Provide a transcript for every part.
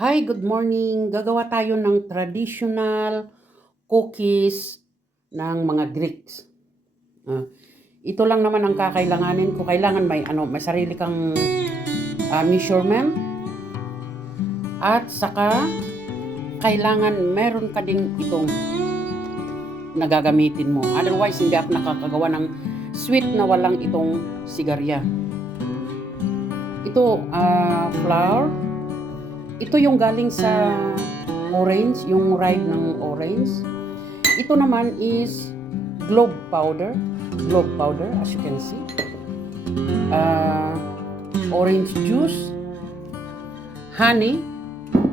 Hi, good morning. Gagawa tayo ng traditional cookies ng mga Greeks. Ah, ito lang naman ang kakailanganin ko. Kailangan may sarili kang measurement at saka kailangan meron ka ding itong nagagamitin mo. Otherwise, hindi ako nakakagawa ng sweet na walang itong sigarya. Ito, flour. Ito yung galing sa orange, yung rind ng orange. Ito naman is clove powder as you can see. Orange juice, honey,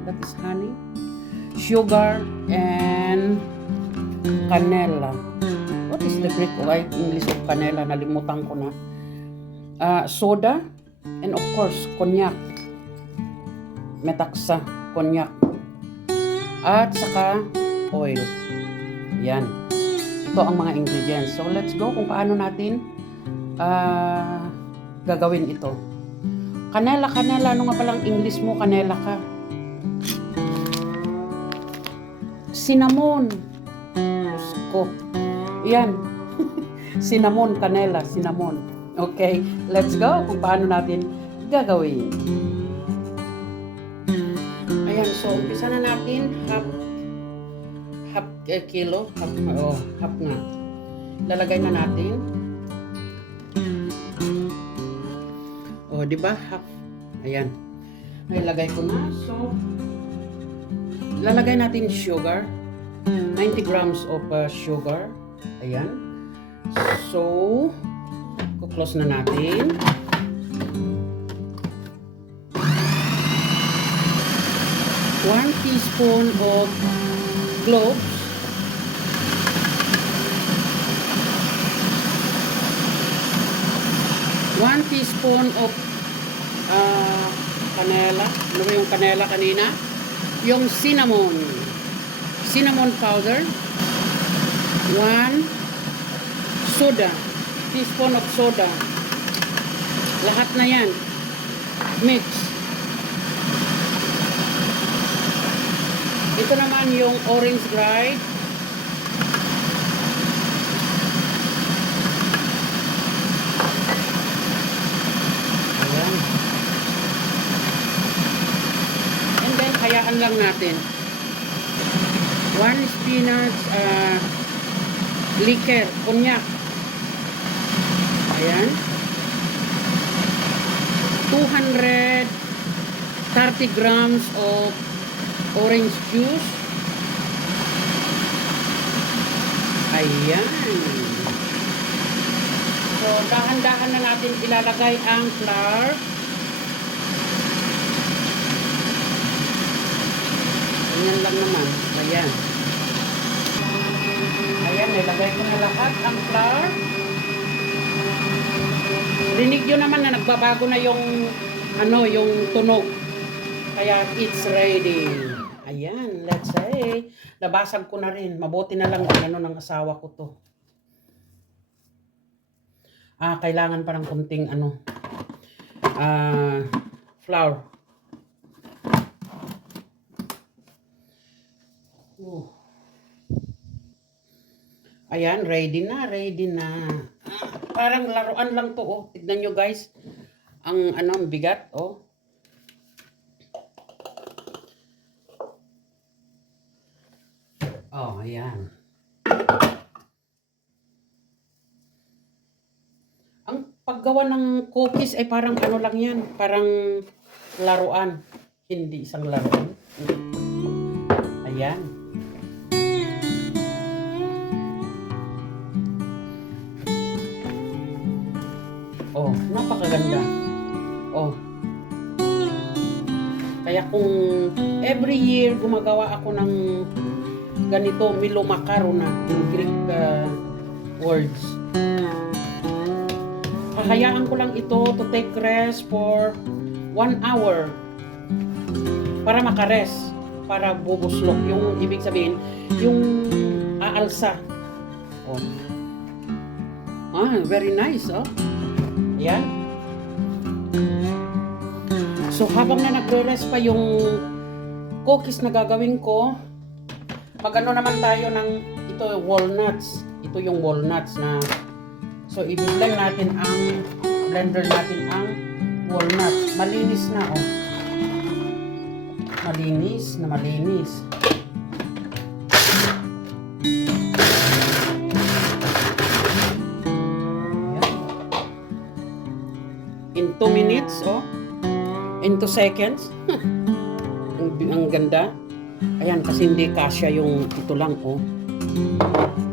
that is honey, sugar, and canela. What is the Greek or English of canela? Nalimutan ko na. Soda, and of course, cognac. Metaxa, cognac. At saka oil. Yan. Ito ang mga ingredients. So let's go kung paano natin gagawin ito. Canela. Ano nga palang English mo? Canela ka. Cinnamon. Ko. Yan. Cinnamon, canela, cinnamon. Okay, let's go kung paano natin gagawin. Ayan, so umpisa na natin half kilo, half nga. Lalagay na natin. Di ba? Half. Ayan. Nilagay ko na. So lalagay natin sugar. 90 grams of sugar. Ayan. So close na natin. 1 teaspoon of cloves, 1 teaspoon of canela. Ano ba yung canela kanina? Yung cinnamon powder, 1 soda, teaspoon of soda. Lahat na yan mix. Ito naman yung orange rind. Ayan. And then, hayaan lang natin. 1 spinach liquor, cognac. Ayan. 230 grams of orange juice. Ayan. So, dahan-dahan na natin ilalagay ang flour. Ayan lang naman. Ayan. Ayan, nilagay ko na lahat ang flour. Rinig nyo naman na nagbabago na yung yung tunog. Kaya it's ready. Ayan, let's say, nabasag ko na rin. Mabuti na lang ng asawa ko to. Kailangan parang kunting flour. Ayan, ready na. Parang laruan lang to, Tignan nyo guys. Ang bigat, ayan. Ang paggawa ng cookies ay parang lang yan. Parang laruan. Hindi isang laruan. Ayan. Napakaganda. Kaya kung every year gumagawa ako ng ganito, milomakarona, yung Greek words. Hahayaan ko lang ito to take rest for 1 hour para makarest, para bubuslok. Yung ibig sabihin, yung aalsa. Very nice, Yan. So habang na nagre-rest pa yung cookies na gagawin ko, magano naman tayo ng ito walnuts. Ito yung walnuts na so i-blend natin ang blender natin ang walnuts. Malinis na oh. Malinis na malinis. Ayan. In 2 minutes oh. In 2 seconds. ang ganda. Ayan, kasi hindi kasya yung ito lang oh.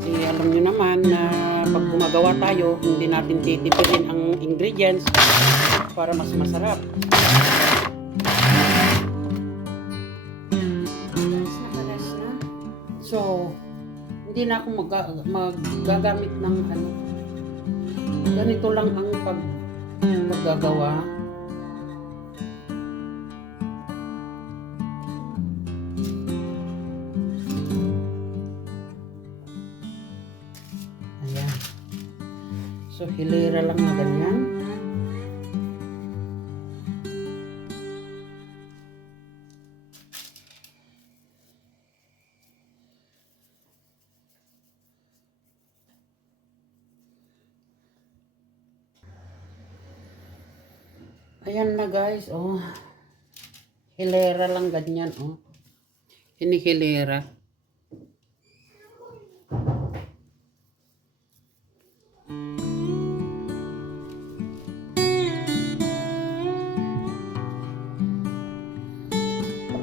Eh, alam nyo naman na pag gumagawa tayo, hindi natin titipirin ang ingredients para mas masarap. Kalas na. So, hindi na ako magagamit ng ano. Ganito lang ang paggagawa. So, hilera lang na ganyan. Ayan na guys, oh. Hilera lang ganyan, oh. Hinihilera.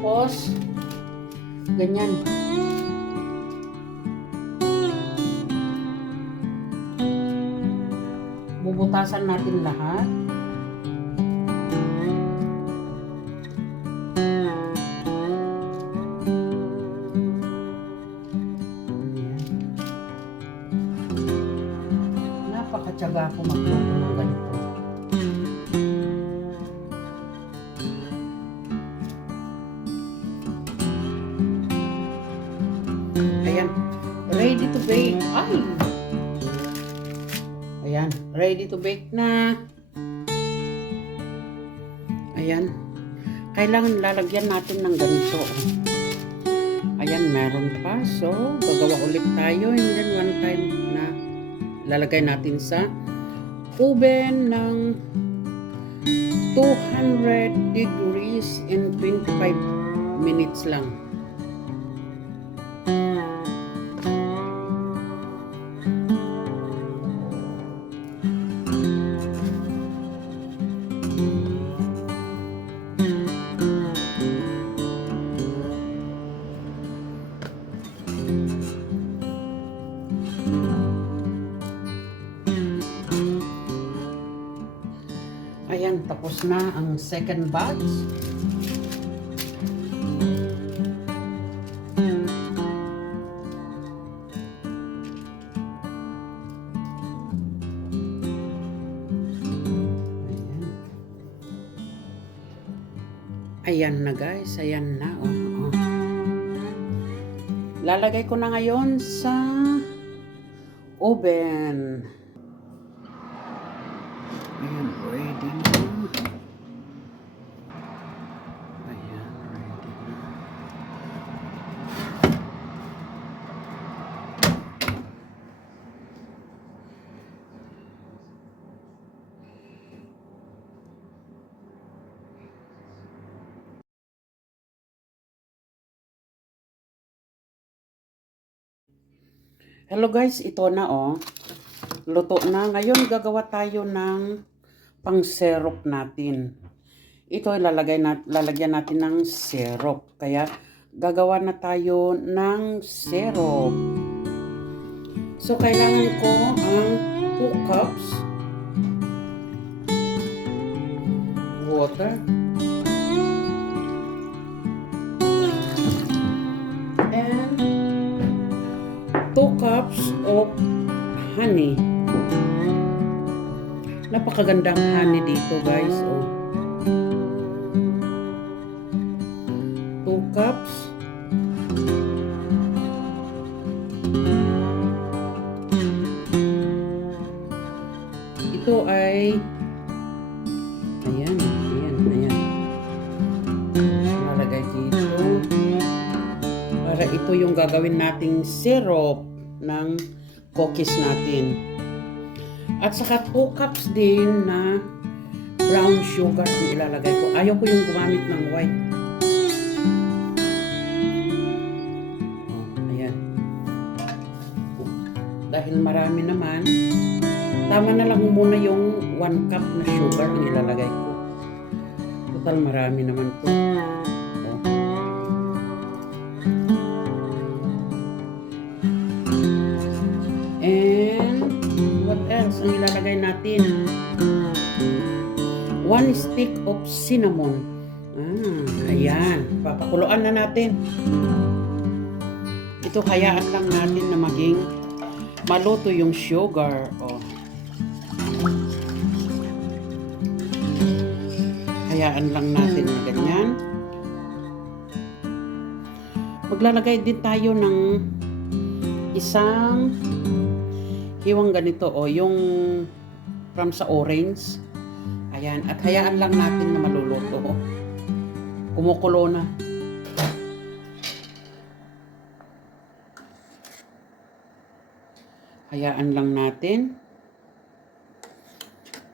Tapos, ganyan. Bubutasan natin lahat. Napakatyaga ko magluto ng ganito. Ayan, ready to bake. Ay! Ayan, ready to bake na. Ayan. Kailangan lalagyan natin ng ganito. Ayan, meron pa. So, gagawa ulit tayo. And then, one time na lalagay natin sa oven ng 200 degrees in 25 minutes lang. Ayan, tapos na ang second batch. Ayan na guys, ayan na. Oh. Lalagay ko na ngayon sa oven. Ayan, ready na. Ayan, ready na. Hello guys, ito na oh. Luto na. Ngayon gagawa tayo ng pang-syrup natin. Ito lalagyan natin ng syrup. Kaya gagawa na tayo ng syrup. So kailangan ko ang 2 cups water and 2 cups of honey. Napakagandang honey dito guys. Oh. 2 cups. Ito ay ayan. Nalagay dito. ito yung gagawin nating syrup ng cookies natin. At saka 2 cups din na brown sugar ang ilalagay ko. Ayaw ko yung gumamit ng white. Ayan. Dahil marami naman, tama na lang muna yung 1 cup na sugar ang ilalagay ko. Total marami naman po. And what else ang ilalagay natin? 1 stick of cinnamon. Ayan. Papakuluan na natin. Ito hayaan lang natin na maging maluto yung sugar. Hayaan lang natin na ganyan. Maglalagay din tayo ng isang hiwang ganito yung from sa orange. Ayan, at hayaan lang natin na maluluto. Kumukulo na. Hayaan lang natin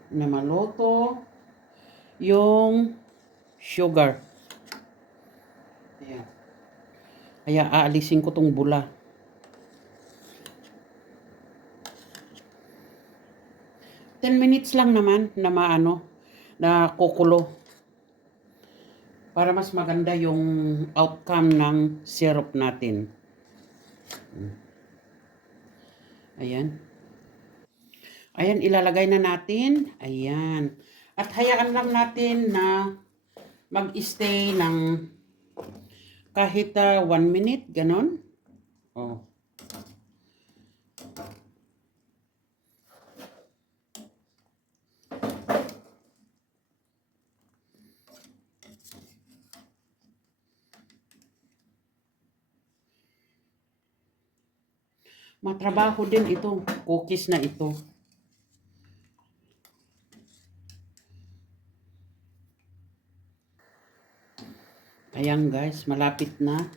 na maluto yung sugar. Ayan. Kaya aalisin ko tong bula. Ten minutes lang naman na na kukulo. Para mas maganda yung outcome ng syrup natin. Ayan. Ayan, ilalagay na natin. Ayan. At hayaan lang natin na mag-stay ng kahit 1 minute, ganon. Matrabaho din ito, cookies na ito. Ayan guys, malapit na.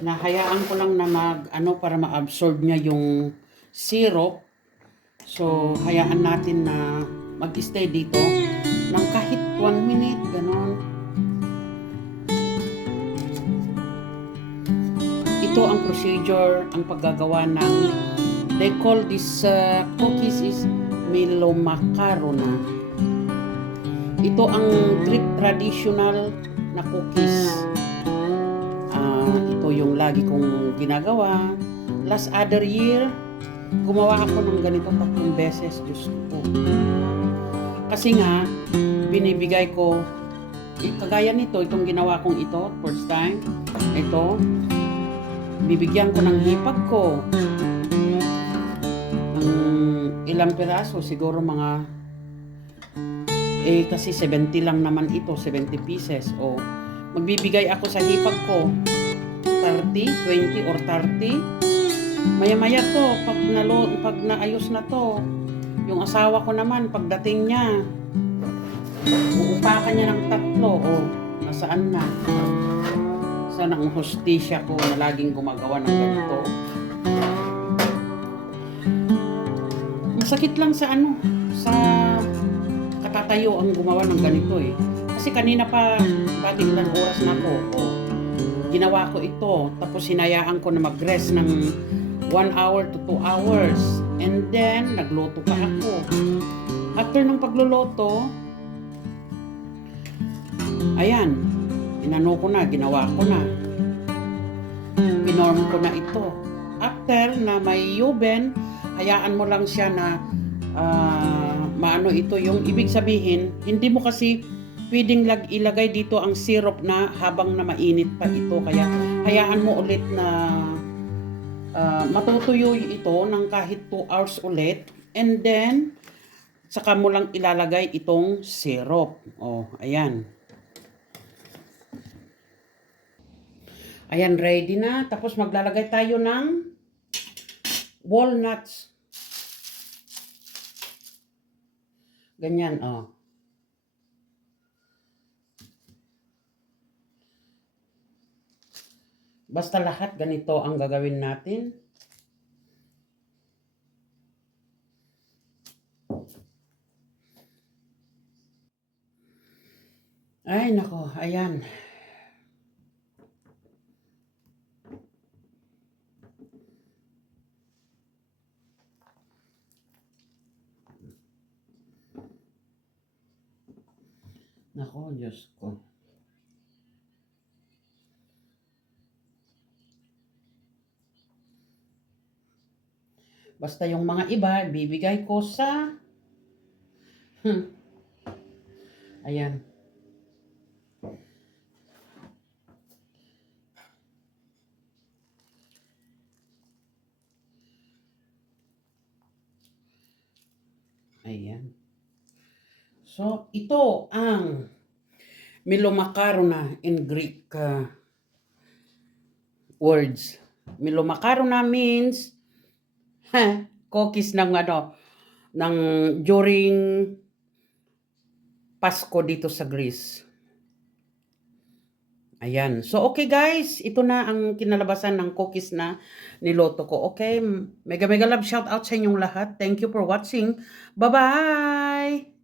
Nahayaan ko lang na para ma-absorb niya yung syrup. So, hayaan natin na mag-stay dito ng kahit 1 minute, ganon. Ito ang procedure, ang paggagawa ng, they call this cookies is melomacarona. Ito ang Greek traditional na cookies. Ito yung lagi kong ginagawa. Last other year, gumawa ako ng ganito 3 beses. Diyos ko. Kasi nga, binibigay ko, kagaya nito, itong ginawa kong ito, first time, ito, bibigyan ko ng hipag ko ng ilang piraso, siguro mga kasi 70 lang naman ito, 70 pieces. Magbibigay ako sa hipag ko 30, 20 or 30. Maya-maya to, pag naayos na to, yung asawa ko naman, pagdating niya, uupakan niya ng 3. Nasaan na? Saan ang hostisya ko na laging gumagawa ng ganito? Masakit lang sa sa katatayo ang gumawa ng ganito Kasi kanina pa, pati ilang oras na ako. Ginawa ko ito, tapos hinayaan ko na mag-rest ng 1 hour to 2 hours. And then, nagluto pa ako. After ng pagluluto, ayan, ginawa ko na. Pinorm ko na ito. After na may yuben, hayaan mo lang siya na ito yung ibig sabihin, hindi mo kasi pwedeng ilagay dito ang syrup na habang na mainit pa ito. Kaya hayaan mo ulit na matutuyo ito ng kahit 2 hours ulit. And then, saka mo lang ilalagay itong syrup. Ayan. Ayan, ready na. Tapos maglalagay tayo ng walnuts. Ganyan, Basta lahat ganito ang gagawin natin. Ay, nako, ayan. Nako, Diyos ko. Basta yung mga iba, bibigay ko sa... Ayan. Ayan. So, ito ang Milomakarona in Greek words. Milomakarona means cookies ng ng during Pasko dito sa Greece. Ayan. So, okay guys, ito na ang kinalabasan ng cookies na niloto ko. Okay, mega mega love shout out sa inyong lahat. Thank you for watching. Bye-bye!